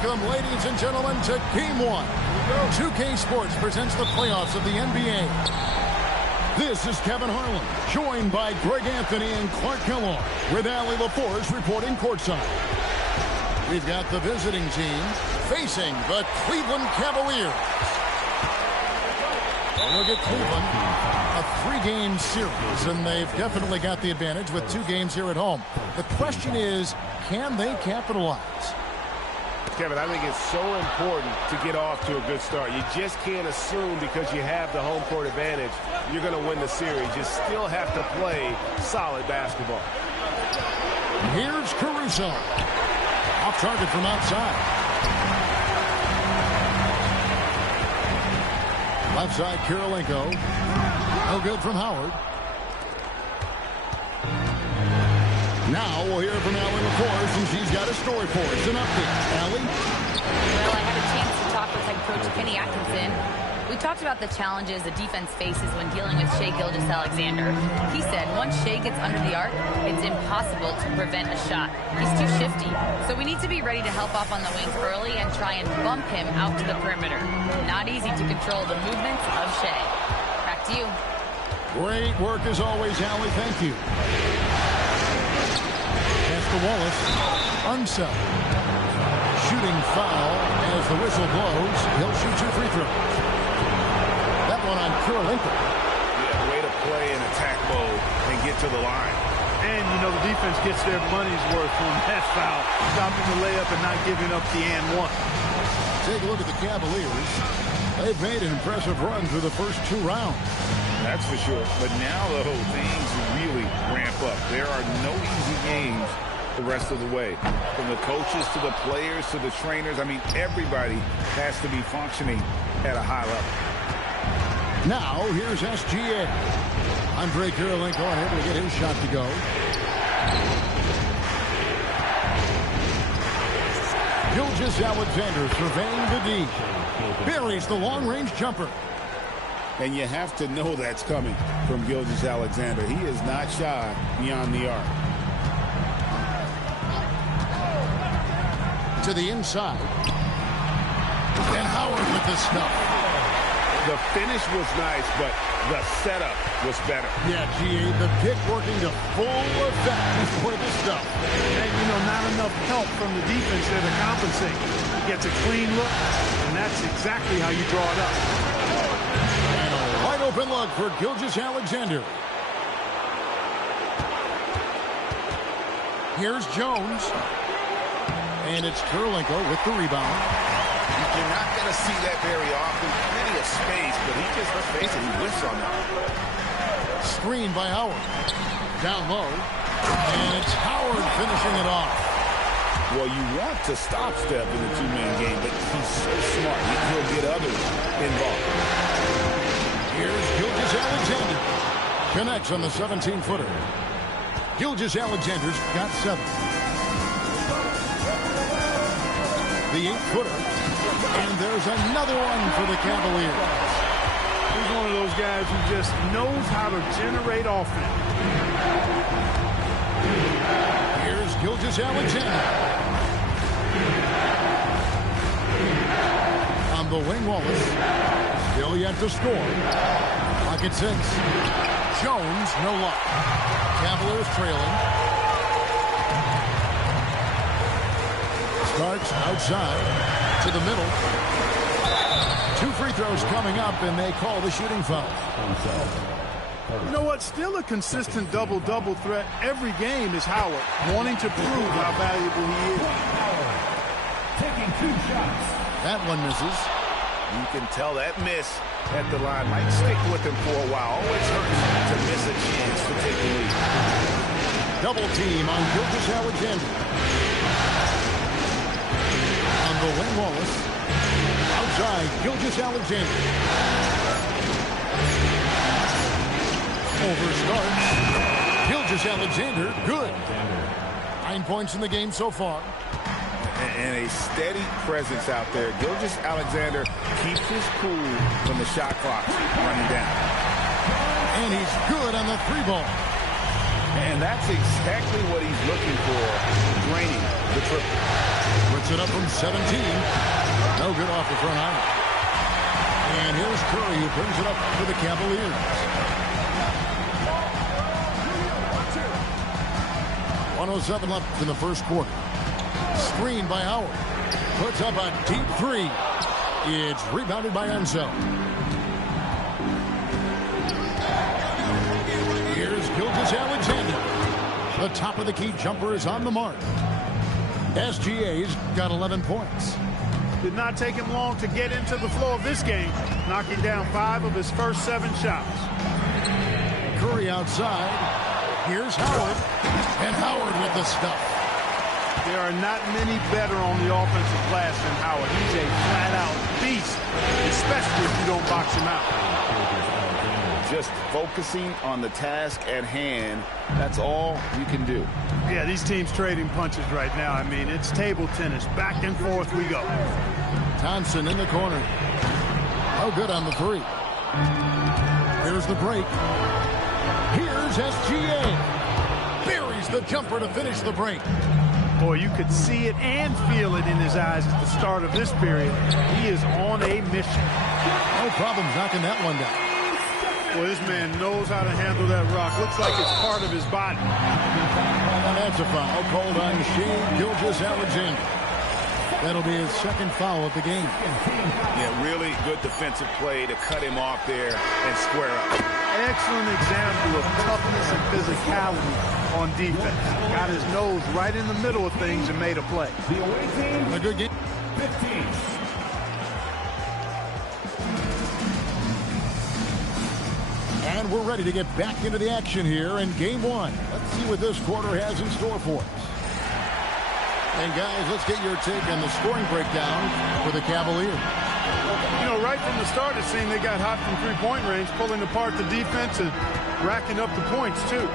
Welcome, ladies and gentlemen, to Game 1. 2K Sports presents the playoffs of the NBA. This is Kevin Harlan, joined by Greg Anthony and Clark Kellogg, with Allie LaForce reporting courtside. We've got the visiting team facing the Cleveland Cavaliers. Look at Cleveland, a 3-game series, and they've definitely got the advantage with 2 games here at home. The question is, can they capitalize? Kevin, I think it's so important to get off to a good start. You just can't assume because you have the home court advantage you're going to win the series. You still have to play solid basketball. Here's Caruso. Off target from outside. Left side, Kirilenko. No good from Howard. Now we'll hear from Allie LaForce, and she's got a story for us. An update. Allie? Well, I had a chance to talk with head coach Kenny Atkinson. We talked about the challenges the defense faces when dealing with Shai Gilgeous-Alexander. He said once Shai gets under the arc, it's impossible to prevent a shot. He's too shifty, so we need to be ready to help off on the wings early and try and bump him out to the perimeter. Not easy to control the movements of Shai. Back to you. Great work as always, Allie. Thank you. To Wallace, unsettled. Shooting foul as the whistle blows. He'll shoot 2 free throws. That one on Kirilenko. Yeah, way to play in attack mode and get to the line. And, you know, the defense gets their money's worth from that foul. Stopping the layup and not giving up the and one. Take a look at the Cavaliers. They've made an impressive run through the first 2 rounds. That's for sure. But now, though, things really ramp up. There are no easy games the rest of the way. From the coaches to the players to the trainers, I mean, everybody has to be functioning at a high level. Now, here's SGA. Andre Kirilenko unable to get his shot to go. Gilgeous-Alexander surveying the D. Buries the long-range jumper. And you have to know that's coming from Gilgeous-Alexander. He is not shy beyond the arc. To the inside. And Howard with the stuff. The finish was nice, but the setup was better. Yeah, G.A., the pick working to full effect before the stuff. And, you know, not enough help from the defense there to compensate. He gets a clean look, and that's exactly how you draw it up. And a wide open look for Gilgeous-Alexander. Here's Jones. And it's Kirilenko with the rebound. You're not going to see that very often. Plenty of space, but he just, let's face it, he whiffs on that. Screen by Howard. Down low. And it's Howard finishing it off. Well, you want to stop Steph in the 2-man game, but he's so smart. He'll get others involved. Here's Gilgeous-Alexander. Connects on the 17-footer. Gilgeous-Alexander's got 7. The 8-footer. And there's another one for the Cavaliers. He's one of those guys who just knows how to generate offense. Here's Gilgeous-Alexander. On the wing, Wallace. Still yet to score. Clock at 6. Jones, no luck. Cavaliers trailing. Starks outside to the middle. 2 free throws coming up, and they call the shooting foul. You know what? Still a consistent double-double threat every game is Howard, wanting to prove how valuable he is. Taking 2 shots. That one misses. You can tell that miss at the line might stick with him for a while. Always hurts to miss a chance to take the lead. Double team on Gilgeous-Alexander. The wing, Wallace. Outside, Gilgeous-Alexander. Over Starks. Gilgeous-Alexander, good. 9 points in the game so far. And a steady presence out there. Gilgeous-Alexander keeps his cool when the shot clock's running down. And he's good on the 3-ball. And that's exactly what he's looking for, draining the triple. Puts it up from 17. No good off the front iron. And here's Curry, who brings it up for the Cavaliers. 1:07 left in the first quarter. Screen by Howard. Puts up a deep three. It's rebounded by Enzo. Here's Gilgeous-Alexander. The top of the key jumper is on the mark. SGA's got 11 points. Did not take him long to get into the flow of this game, knocking down 5 of his first 7 shots. Curry outside. Here's Howard. And Howard with the stuff. There are not many better on the offensive glass than Howard. He's a flat-out beast, especially if you don't box him out. Just focusing on the task at hand, that's all you can do. Yeah, these teams trading punches right now. I mean, it's table tennis. Back and forth we go. Thompson in the corner. Oh, good on the three. Here's the break. Here's SGA. Buries the jumper to finish the break. Boy, you could see it and feel it in his eyes at the start of this period. He is on a mission. No problem knocking that one down. Well, this man knows how to handle that rock. Looks like it's part of his body. And that's a foul called on Shai Gilgeous-Alexander. That'll be his second foul of the game. Yeah, really good defensive play to cut him off there and square up. Excellent example of toughness and physicality on defense. Got his nose right in the middle of things and made a play. The away team, A good game. 15. And we're ready to get back into the action here in game one. Let's see what this quarter has in store for us. And guys, let's get your take on the scoring breakdown for the Cavaliers. You know, right from the start, it seemed they got hot from three-point range, pulling apart the defense and racking up the points, too.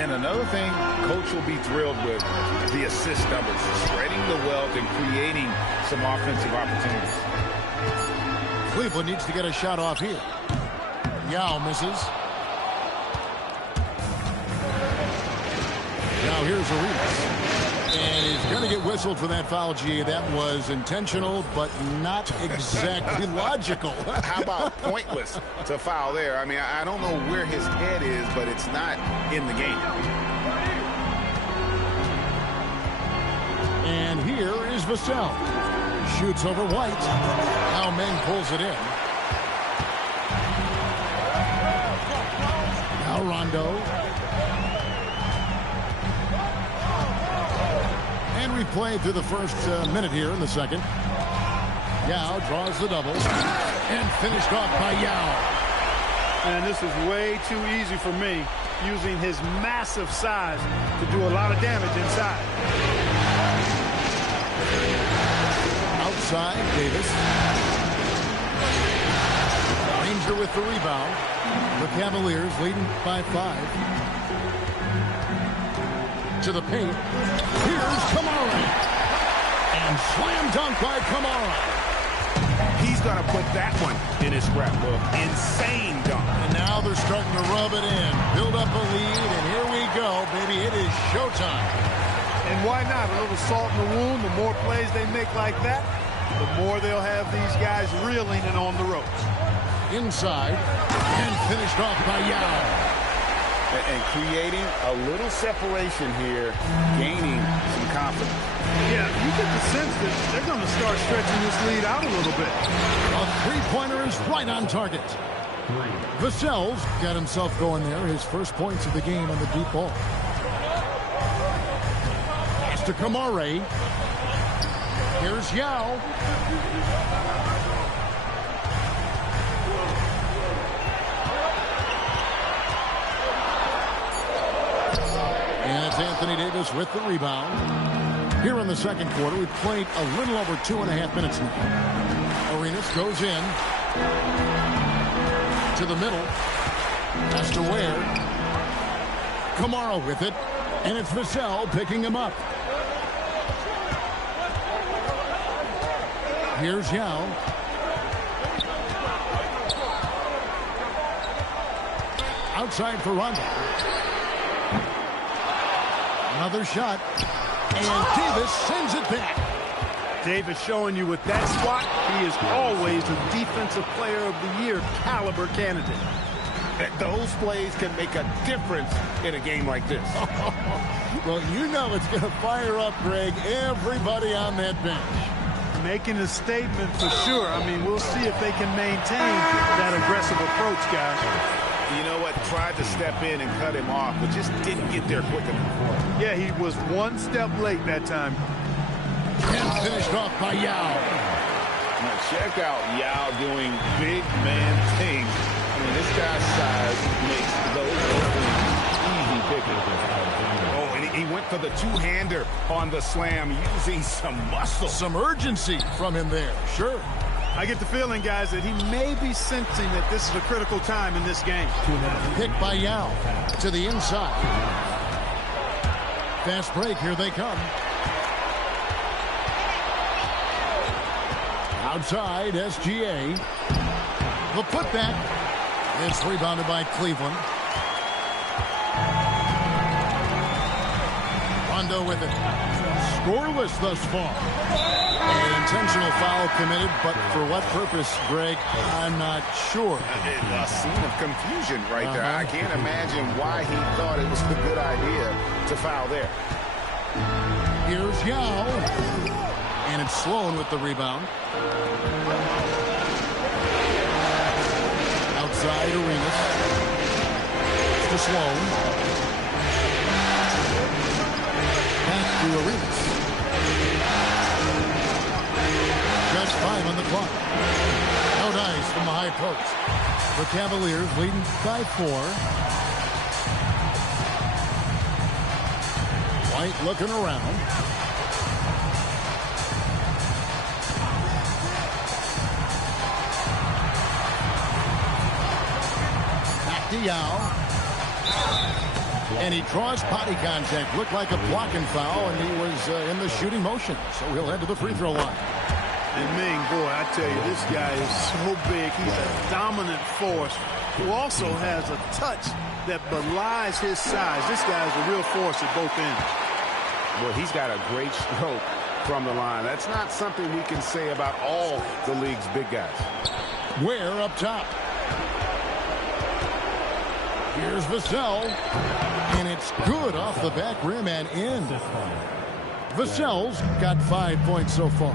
And another thing, Coach will be thrilled with the assist numbers, spreading the wealth and creating some offensive opportunities. Cleveland needs to get a shot off here. Yao misses. Now here's Arenas. And he's going to get whistled for that foul, G. That was intentional, but not exactly logical. How about pointless to foul there? I mean, I don't know where his head is, but it's not in the game. And here is Vassell. Shoots over White. Now Meng pulls it in. Now Rondo. And we play through the first minute here in the second. Yao draws the double. And finished off by Yao. And this is way too easy for me, using his massive size to do a lot of damage inside. Outside, Davis. Ranger with the rebound. The Cavaliers leading by 5. To the paint. Here's Kamara. And slam dunk by Kamara. He's going to put that one in his scrapbook. Insane dunk. And now they're starting to rub it in. Build up a lead, and here we go, baby. It is showtime. And why not? A little salt in the wound. The more plays they make like that, the more they'll have these guys reeling and on the ropes. Inside. And finished off by Yao. And creating a little separation here, gaining some confidence. Yeah, you get the sense that they're going to start stretching this lead out a little bit. A three-pointer is right on target. Vassell's got himself going there. His first points of the game on the deep ball. Pass to Kamara. Here's Yao. And it's Anthony Davis with the rebound. Here in the second quarter, we've played a little over 2.5 minutes now. Arenas goes in to the middle. Has to Ware. Kamara with it. And it's Vassell picking him up. Here's Yao. Outside for Rondo. Another shot. And Davis sends it back. David showing you with that squad, he is always a Defensive Player of the Year caliber candidate. Those plays can make a difference in a game like this. Well, you know it's going to fire up, Greg, everybody on that bench. Making a statement for sure. I mean, we'll see if they can maintain that aggressive approach, guys. You know what? Tried to step in and cut him off, but just didn't get there quick enough. Yeah, he was one step late that time. And finished off by Yao. Now check out Yao doing big man things. I mean, this guy's size makes those things easy picking. Oh, and he went for the two-hander on the slam, using some muscle. Some urgency from him there, sure. I get the feeling, guys, that he may be sensing that this is a critical time in this game. Picked by Yao to the inside. Fast break, here they come. Outside, SGA. The putback. It's rebounded by Cleveland. Rondo with it. Scoreless thus far. An intentional foul committed, but for what purpose, Greg, I'm not sure. A scene of confusion right there. I can't imagine why he thought it was a good idea to foul there. Here's Yao. And it's Sloan with the rebound. Outside Arenas. To Sloan. Back to Arenas. Just 5 on the clock. No dice from the high post. The Cavaliers leading by 4. White looking around. Back to Yao. And he draws body contact. Looked like a blocking foul, and he was in the shooting motion. So he'll head to the free throw line. And Ming, boy, I tell you, this guy is so big. He's a dominant force who also has a touch that belies his size. This guy is a real force at both ends. Well, he's got a great stroke from the line. That's not something we can say about all the league's big guys. Ware up top. Here's Vassell. And it's good off the back rim and in. Vassell's got 5 points so far.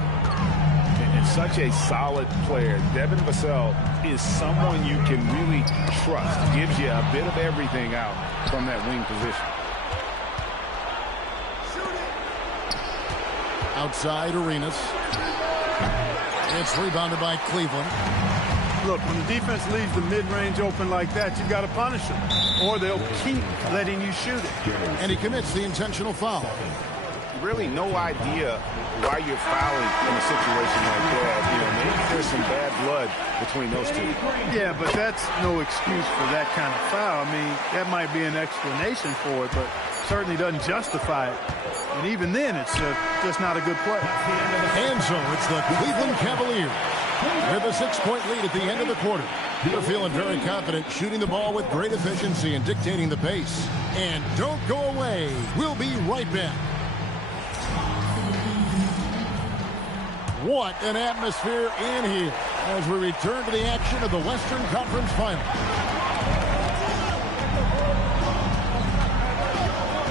And such a solid player. Devin Vassell is someone you can really trust. Gives you a bit of everything out from that wing position. Outside Arenas. It's rebounded by Cleveland. Look, when the defense leaves the mid-range open like that, you've got to punish them, or they'll keep letting you shoot it. And he commits the intentional foul. Really no idea why you're fouling in a situation like that. You know, maybe there's some bad blood between those two. Yeah, but that's no excuse for that kind of foul. I mean, that might be an explanation for it, but certainly doesn't justify it. And even then, it's just not a good play. And so it's the Cleveland Cavaliers with a 6-point lead at the end of the quarter. They're feeling very confident, shooting the ball with great efficiency and dictating the pace. And don't go away. We'll be right back. What an atmosphere in here as we return to the action of the Western Conference Final.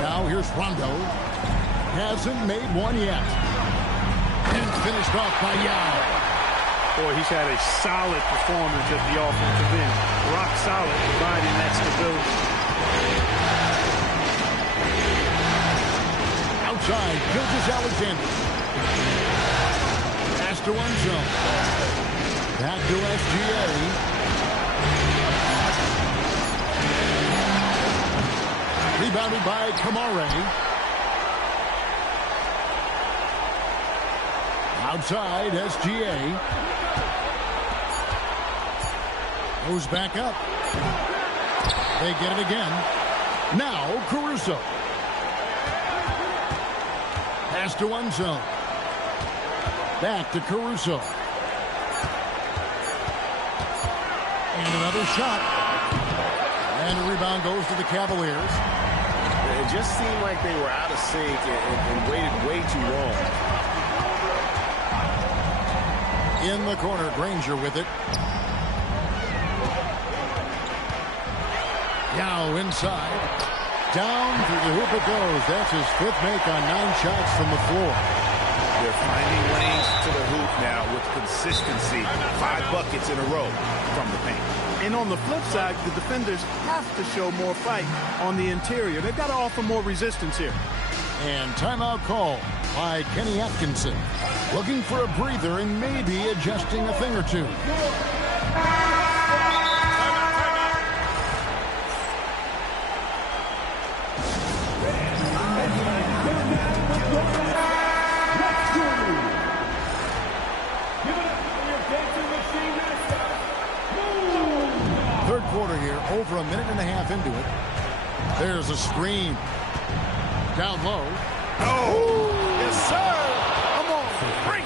Now here's Rondo. Hasn't made one yet. And finished off by Yao. Boy, he's had a solid performance at the offensive end. Rock solid, providing that stability. Outside, Gilgeous-Alexander. Pass to one zone. Back to SGA. Rebounded by Kamare. Outside, SGA. Goes back up. They get it again. Now, Caruso. Pass to one zone. Back to Caruso. And another shot. And the rebound goes to the Cavaliers. It just seemed like they were out of sync and waited way too long. In the corner, Granger with it. Yao inside. Down through the hoop it goes. That's his 5th make on 9 shots from the floor. They're finding lanes to the hoop now with consistency. 5 buckets in a row from the paint. And on the flip side, the defenders have to show more fight on the interior. They've got to offer more resistance here. And timeout call by Kenny Atkinson. Looking for a breather and maybe adjusting a thing or two. Third quarter here, over a minute and a half into it. There's a screen. Down low. Oh, yes, sir. Come on, break.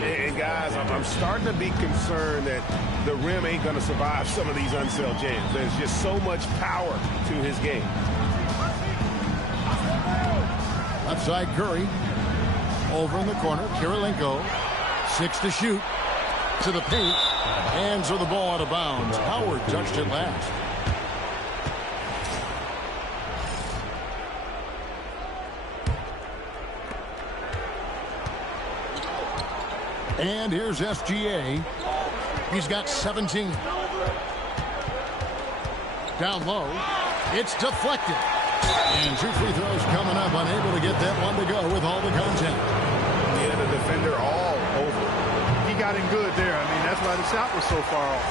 And guys, I'm starting to be concerned that the rim ain't going to survive some of these unsell jams. There's just so much power to his game. Left side Curry. Over in the corner, Kirilenko. 6 to shoot. To the paint. Hands of the ball out of bounds. Howard touched it last. And here's SGA. He's got 17. Down low. It's deflected. And 2 free throws coming up. Unable to get that one to go with all the content. Yeah, the defender all over. He got him good there. I mean, that's why the shot was so far off.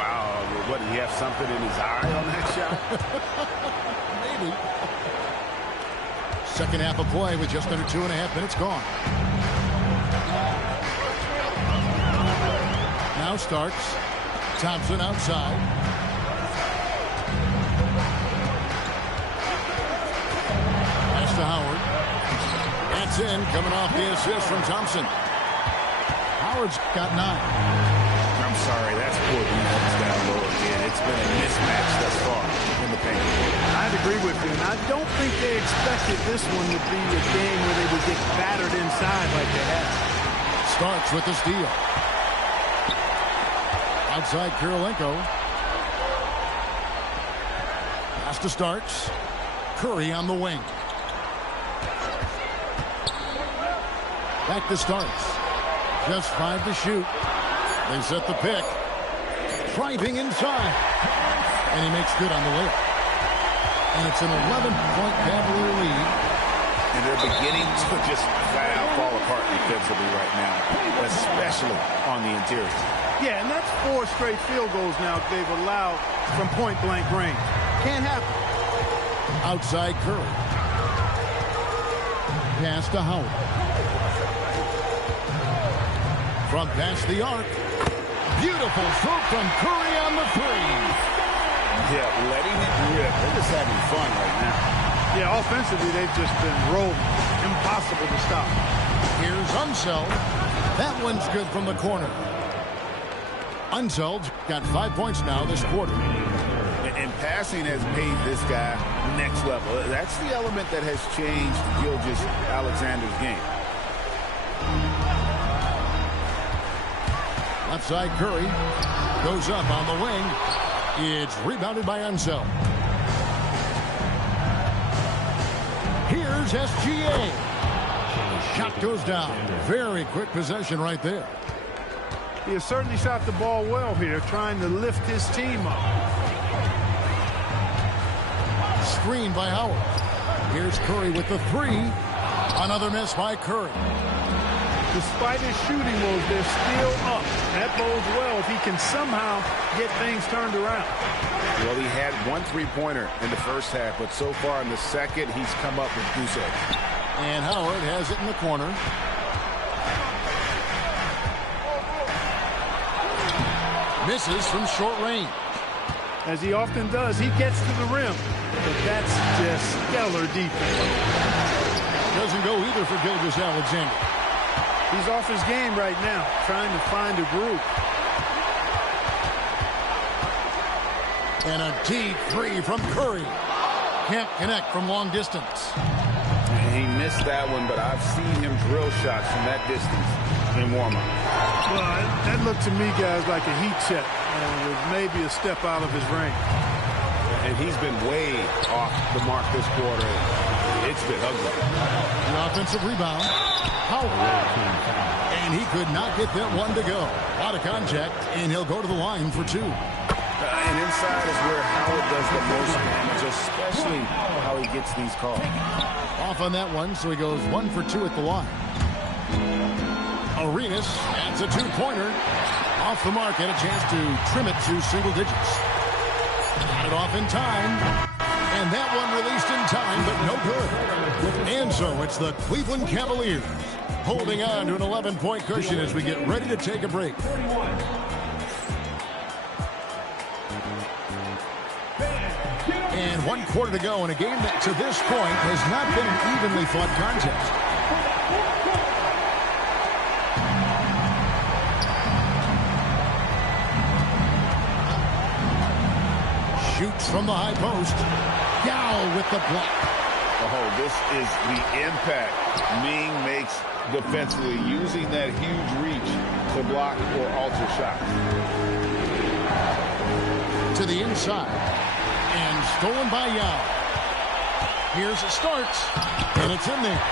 Wow. What, did he have something in his eye on that shot? Maybe. Second half of play with just under 2.5 minutes gone. Now starts. Thompson outside. Pass to Howard. That's in, coming off the assist from Thompson. Howard's got 9. I'm sorry, that's poor defense down low again. It's been a mismatch thus far in the paint. I'd agree with you, and I don't think they expected this one to be a game where they would get battered inside like they have. Starks with the steal. Outside Kirilenko. Pass to Starks. Curry on the wing. Back to Starks. Just 5 to shoot. They set the pick. Driving inside. And he makes good on the layup. And it's an 11-point Cavalier lead. And they're beginning to just flat out fall apart defensively right now, especially on the interior. Yeah, and that's 4 straight field goals now they've allowed from point-blank range. Can't happen. Outside Curry. Pass to Howard. From past the arc. Beautiful throw from Curry on the 3. Yeah, letting it rip. They're just having fun right now. Yeah, offensively, they've just been rolling. Impossible to stop. Here's Unseld. That one's good from the corner. Unseld's got 5 points now this quarter. And passing has made this guy next level. That's the element that has changed Gilgeous-Alexander's game. Left side Curry goes up on the wing. It's rebounded by Unseld. Here's SGA. Shot goes down. Very quick possession right there. He has certainly shot the ball well here, trying to lift his team up. Screen by Howard. Here's Curry with the 3. Another miss by Curry. Despite his shooting woes, they're still up. That bodes well if he can somehow get things turned around. Well, he had 1 3-pointer in the first half, but so far in the second, he's come up with goose eggs. And Howard has it in the corner. Misses from short range. As he often does, he gets to the rim. But that's just stellar defense. Doesn't go either for Gilgeous-Alexander. He's off his game right now, trying to find a groove. And a deep 3 from Curry. Can't connect from long distance. He missed that one, but I've seen him drill shots from that distance in warm-up. Well, that looked to me, guys, like a heat check. And was maybe a step out of his range. And he's been way off the mark this quarter. It's been ugly. The offensive rebound. Howard. And he could not get that one to go. Out of contact, and he'll go to the line for 2. And inside is where Howard does the most damage, especially how he gets these calls. Off on that one, so he goes 1 for 2 at the line. Arenas adds a 2-pointer. Off the mark, and a chance to trim it to single digits. Got it off in time. And that one released in time, but no good. And so it's the Cleveland Cavaliers holding on to an 11-point cushion as we get ready to take a break. And 1 quarter to go in a game that to this point has not been an evenly fought contest. Shoots from the high post. Yao with the block. Oh, this is the impact Ming makes defensively, using that huge reach to block or alter shots. To the inside. And stolen by Yao. Here's it starts. And it's in there.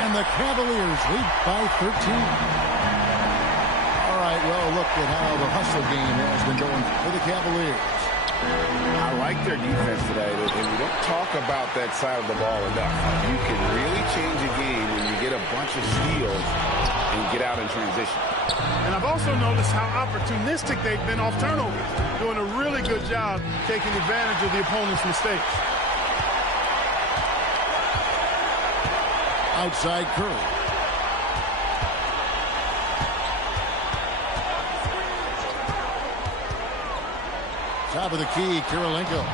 And the Cavaliers lead by 13. All right, well, look at how the hustle game has been going for the Cavaliers. I like their defense today, and we don't talk about that side of the ball enough. You can really change a game when you get a bunch of steals and get out in transition. And I've also noticed how opportunistic they've been off turnovers, doing a really good job taking advantage of the opponent's mistakes. Outside Curry. Top of the key, Kirilenko.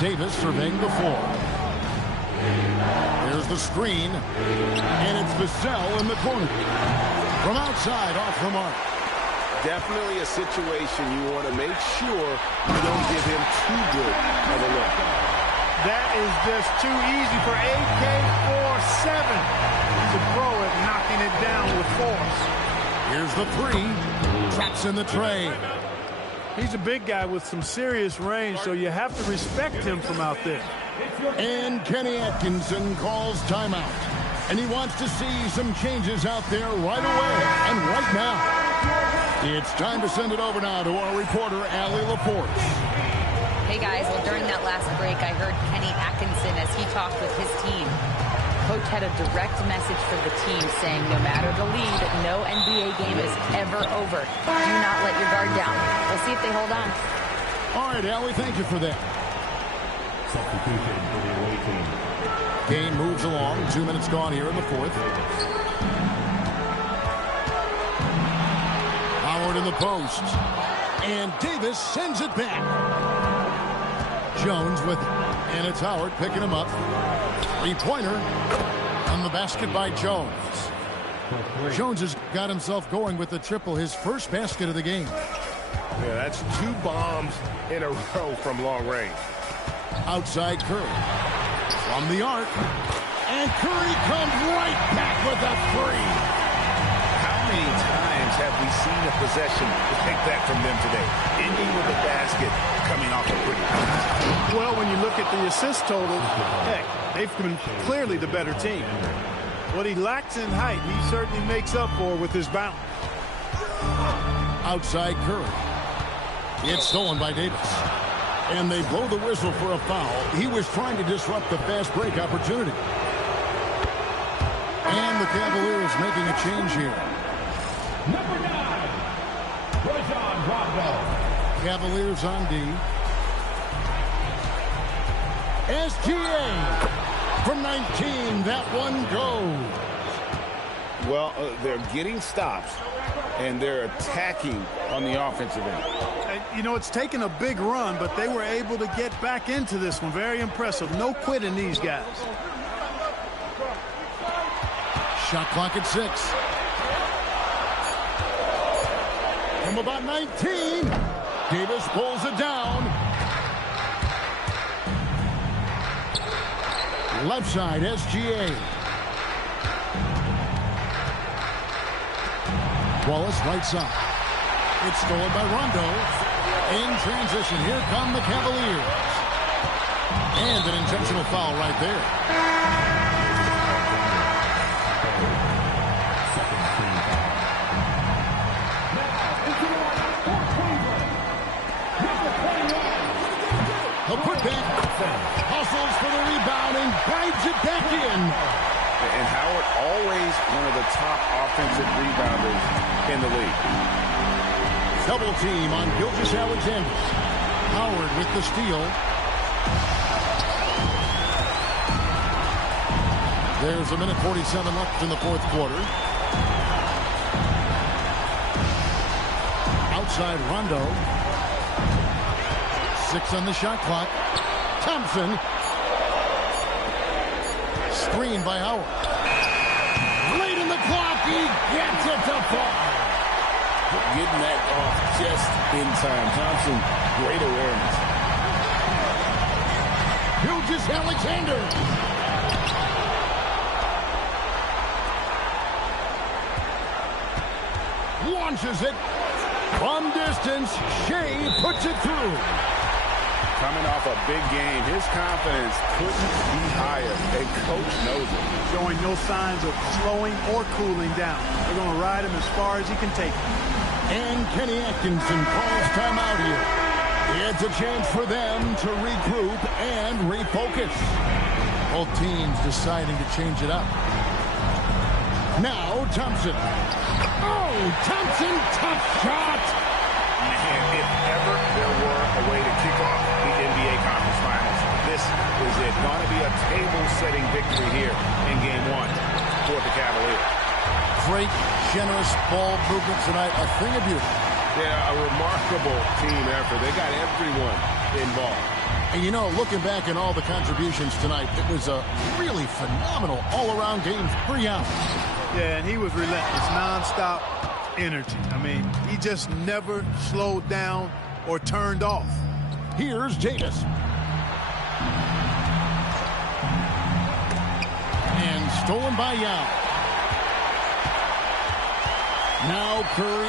Davis surveying the floor. There's the screen. And it's Vassell in the corner. From outside, off the mark. Definitely a situation you want to make sure you don't give him too good of a look. That is just too easy for AK-47 to throw it, knocking it down with force. Here's the 3. Traps in the tray. He's a big guy with some serious range, so you have to respect him from out there. And Kenny Atkinson calls timeout. And he wants to see some changes out there right away and right now. It's time to send it over now to our reporter, Allie LaForce. Hey, guys. Well, during that last break, I heard Kenny Atkinson as he talked with his team. Coach had a direct message for the team saying no matter the lead, no NBA game is ever over. Do not let your guard down. We'll see if they hold on. All right, Allie, thank you for that. Substitution for the away team. Game moves along. 2 minutes gone here in the 4th. Howard in the post. And Davis sends it back. Jones with it. And it's Howard picking him up. 3-pointer on the basket by Jones. Jones has got himself going with the triple, his first basket of the game. Yeah, that's 2 bombs in a row from long range. Outside Curry. From the arc. And Curry comes right back with a 3. How many times have we seen a possession like that from them today? Ending with a basket, coming off a pretty. Well, when you look at the assist total, heck, they've been clearly the better team. What he lacks in height, he certainly makes up for with his bounce. Outside Curry. It's stolen by Davis. And they blow the whistle for a foul. He was trying to disrupt the fast break opportunity. And the Cavaliers making a change here. Number 9, Rajon Rondo. Cavaliers on D. SGA from 19. That one goes. Well, they're getting stops, and they're attacking on the offensive end. You know, it's taken a big run, but they were able to get back into this one. Very impressive. No quitting these guys. Shot clock at 6. From about 19, Davis pulls it down. Left side, SGA. Wallace, right side. It's stolen by Rondo. In transition, here come the Cavaliers. And an intentional foul right there. A putback. Hustles for the rebound and guides it back in. And Howard, always one of the top offensive rebounders in the league. Double team on Gilgeous-Alexander. Howard with the steal. There's 1:47 left in the fourth quarter. Outside Rondo. 6 on the shot clock. Thompson. Screen by Howard. Late in the clock, he gets it to fall. Getting that off just in time. Thompson, great awareness. Gilgeous-Alexander. Launches it. From distance, Shea puts it through. Coming off a big game, his confidence couldn't be higher, and coach knows it. Showing no signs of slowing or cooling down. They're going to ride him as far as he can take him. And Kenny Atkinson calls timeout here. It's a chance for them to regroup and refocus. Both teams deciding to change it up. Now, Thompson. Oh, Thompson, tough shot. Man, if ever there were a way to kick off the NBA Conference Finals, this is it. Going to be a table-setting victory here in Game 1 for the Cavaliers. Great, generous ball movement tonight. A thing of beauty. Yeah, a remarkable team effort. They got everyone involved. And you know, looking back at all the contributions tonight, it was a really phenomenal all-around game. 3 out. Yeah, and he was relentless, nonstop energy. I mean, he just never slowed down or turned off. Here's Davis. And stolen by Yao. Now Curry.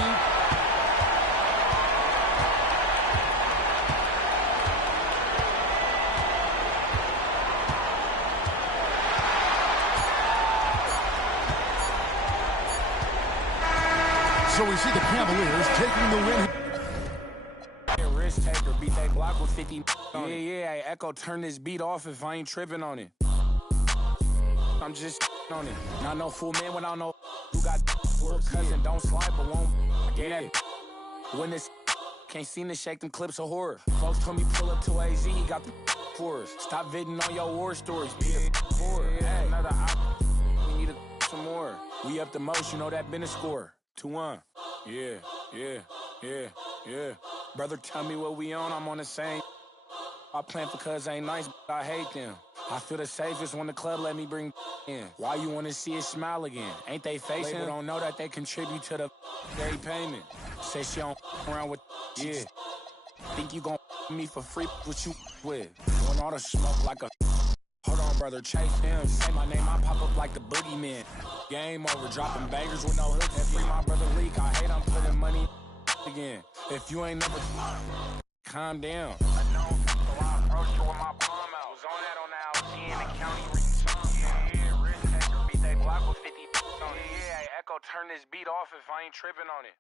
So we see the Cavaliers taking the win. Risk taker, beat that Glock with 50 on it. Yeah, hey, Echo, turn this beat off if I ain't tripping on it. I'm just on it. Not no fool man without no who got cousin, don't slide, but won't get that. When this can't seem to shake them clips of horror. Folks told me pull up to AZ, he got the for us. Stop viding on your war stories, be a for hey, another op. We need some more. We up the most, you know that been a score. 2-1. Yeah. Brother, tell me what we on, I'm on the same. I plan for cuz ain't nice, but I hate them. I feel the safest when the club let me bring in. Why you want to see it smile again? Ain't they facing? People don't know that they contribute to the day payment. Say she don't around with yeah. Think you gon' me for free? What you with? Want all the smoke like a. Hold on, brother, chase him. Say my name, I pop up like the boogeyman. Game over, dropping bangers with no hooks. And free my brother Leak. I hate I'm putting money again. If you ain't never calm down. I know, so I approached her with my palm out. Was on that on the LC in the county reading songs. Yeah, risk taker, beat that Glock with 50 on it. Yeah, Echo, turn this beat off if I ain't tripping on it.